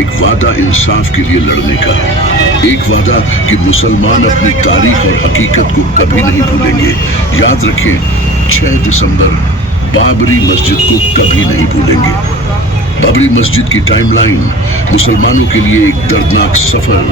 एक वादा इंसाफ के लिए लड़ने का, एक वादा कि मुसलमान अपनी तारीख और हकीकत को कभी नहीं भूलेंगे। याद रखें, 6 दिसंबर बाबरी मस्जिद को कभी नहीं भूलेंगे। बाबरी मस्जिद की टाइमलाइन मुसलमानों के लिए एक दर्दनाक सफर।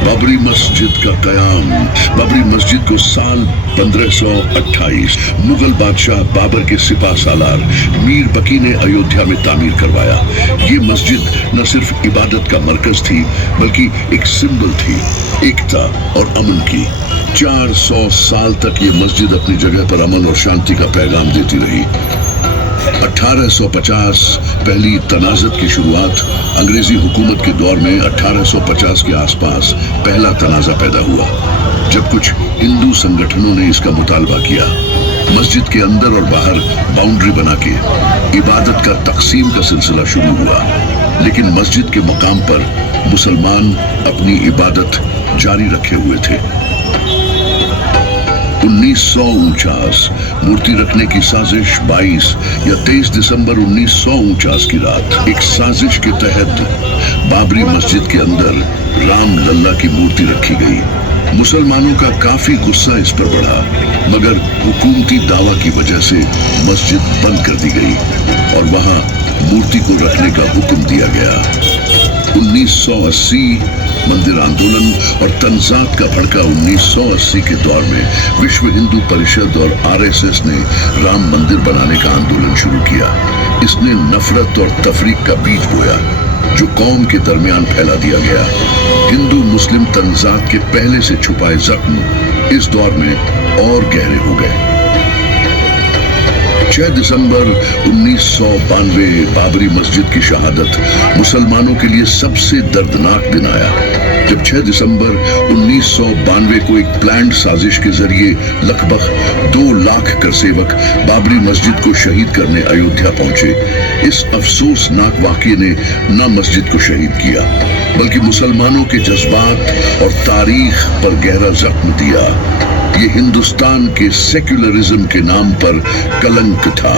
बाबरी मस्जिद का कयाम। बाबरी मस्जिद को साल 1528 मुगल बादशाह बाबर के सिपा सालार मीर बकी ने अयोध्या में तामीर करवाया। ये मस्जिद न सिर्फ इबादत का मरकज थी बल्कि एक सिंबल थी एकता और अमन की। 400 साल तक ये मस्जिद अपनी जगह पर अमन और शांति का पैगाम देती रही। 1850 पहली तनाज़त की शुरुआत। अंग्रेजी हुकूमत के दौर में 1850 के आसपास पहला तनाज़ा पैदा हुआ जब कुछ हिंदू संगठनों ने इसका मुतालबा किया। मस्जिद के अंदर और बाहर बाउंड्री बना के इबादत का तकसीम का सिलसिला शुरू हुआ, लेकिन मस्जिद के मकाम पर मुसलमान अपनी इबादत जारी रखे हुए थे। 1949 मूर्ति रखने की साजिश। 22 या 23 दिसंबर 1949 की रात एक साजिश के तहत बाबरी मस्जिद के अंदर राम लल्ला की मूर्ति रखी गई। मुसलमानों का काफी गुस्सा इस पर बढ़ा, मगर हुकूमती दावा की वजह से मस्जिद बंद कर दी गई और वहां मूर्ति को रखने का हुक्म दिया गया। 1980 मंदिर आंदोलन और तंजात का भड़का। 1980 के दौर में विश्व हिंदू परिषद और आरएसएस ने राम मंदिर बनाने का आंदोलन शुरू किया। इसने नफरत और तफरीक का बीज बोया जो कौम के दरमियान फैला दिया गया। हिंदू मुस्लिम तंजात के पहले से छुपाए जख्म इस दौर में और गहरे हो गए। 6 दिसंबर 1992 बाबरी मस्जिद की शहादत मुसलमानों के लिए सबसे दर्दनाक दिन आया, जब 6 दिसंबर 1992 को एक प्लान्ड साजिश के जरिए लगभग 2 लाख करसेवक बाबरी मस्जिद को शहीद करने अयोध्या पहुंचे। इस अफसोसनाक वाक़ये ने न मस्जिद को शहीद किया बल्कि मुसलमानों के जज्बात और तारीख पर गहरा जख्म दिया। ये हिंदुस्तान के सेक्युलरिज्म के नाम पर कलंक था।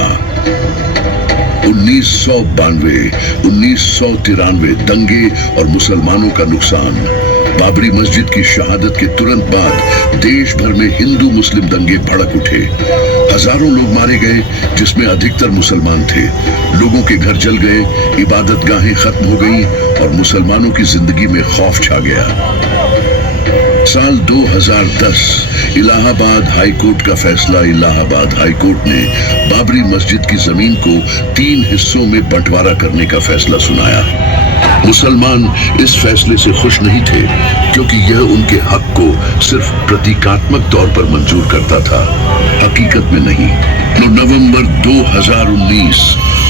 1992, 1993 दंगे और मुसलमानों का नुकसान। बाबरी मस्जिद की शहादत के तुरंत बाद देश भर में हिंदू मुस्लिम दंगे भड़क उठे। हजारों लोग मारे गए जिसमें अधिकतर मुसलमान थे। लोगों के घर जल गए, इबादत गाहें खत्म हो गई और मुसलमानों की जिंदगी में खौफ छा गया। साल 2010 इलाहाबाद हाई कोर्ट का फैसला। इलाहाबाद हाई कोर्ट ने बाबरी मस्जिद की जमीन को 3 हिस्सों में बंटवारा करने का फैसला सुनाया। मुसलमान इस फैसले से खुश नहीं थे क्योंकि यह उनके हक को सिर्फ प्रतीकात्मक तौर पर मंजूर करता था, हकीकत में नहीं। तो नवंबर 2019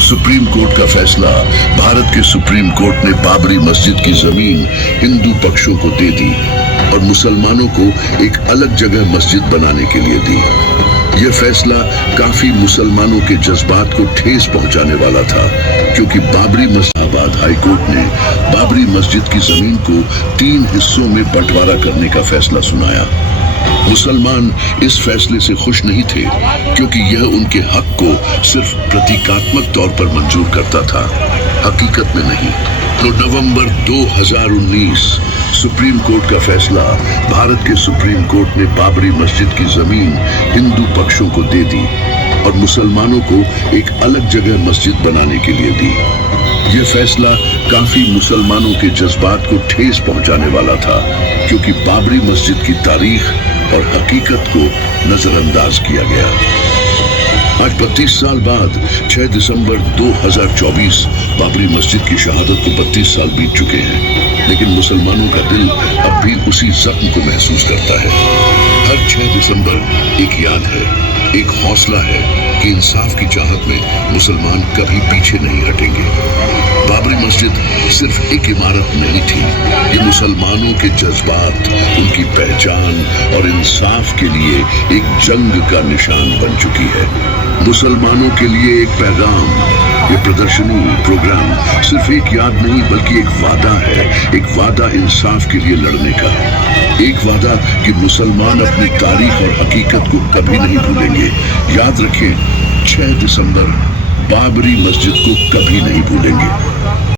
सुप्रीम कोर्ट का फैसला। भारत के सुप्रीम कोर्ट ने बाबरी मस्जिद की जमीन हिंदू पक्षों को दे दी और मुसलमानों को एक अलग जगह मस्जिद बनाने के लिए दी। यह फैसला काफी मुसलमानों के जज्बात को ठेस पहुंचाने वाला था क्योंकि बाबरी मस्जिद हाई कोर्ट ने बाबरी मस्जिद की जमीन को 3 हिस्सों में बंटवारा करने का फैसला सुनाया। मुसलमान इस फैसले से खुश नहीं थे क्योंकि यह उनके हक को सिर्फ प्रतीकात्मक तौर पर मंजूर करता था, हकीकत में नहीं। तो नवंबर 2019 सुप्रीम कोर्ट का फैसला। भारत के सुप्रीम कोर्ट ने बाबरी मस्जिद की जमीन हिंदू पक्षों को दे दी और मुसलमानों को एक अलग जगह मस्जिद बनाने के लिए दी। यह फैसला काफी मुसलमानों के जज्बात को ठेस पहुंचाने वाला था क्योंकि बाबरी मस्जिद की तारीख और हकीकत को नजरअंदाज किया गया। आज 32 साल बाद 6 दिसंबर 2024 बाबरी मस्जिद की शहादत को 32 साल बीत चुके हैं, लेकिन मुसलमानों का दिल अब भी उसी जख्म को महसूस करता है। हर 6 दिसंबर एक याद है, एक हौसला है कि इंसाफ की चाहत में मुसलमान कभी पीछे नहीं हटेंगे। बाबरी मस्जिद सिर्फ एक इमारत नहीं थी, ये मुसलमानों के जज्बात, उनकी पहचान और इंसाफ के लिए एक जंग का निशान बन चुकी है। मुसलमानों के लिए एक पैगाम। ये प्रदर्शनी प्रोग्राम सिर्फ एक याद नहीं बल्कि एक वादा है, एक वादा इंसाफ के लिए लड़ने का, एक वादा कि मुसलमान अपनी तारीख और हकीकत को कभी नहीं भूलेंगे। याद रखें, 6 दिसंबर बाबरी मस्जिद को कभी नहीं भूलेंगे।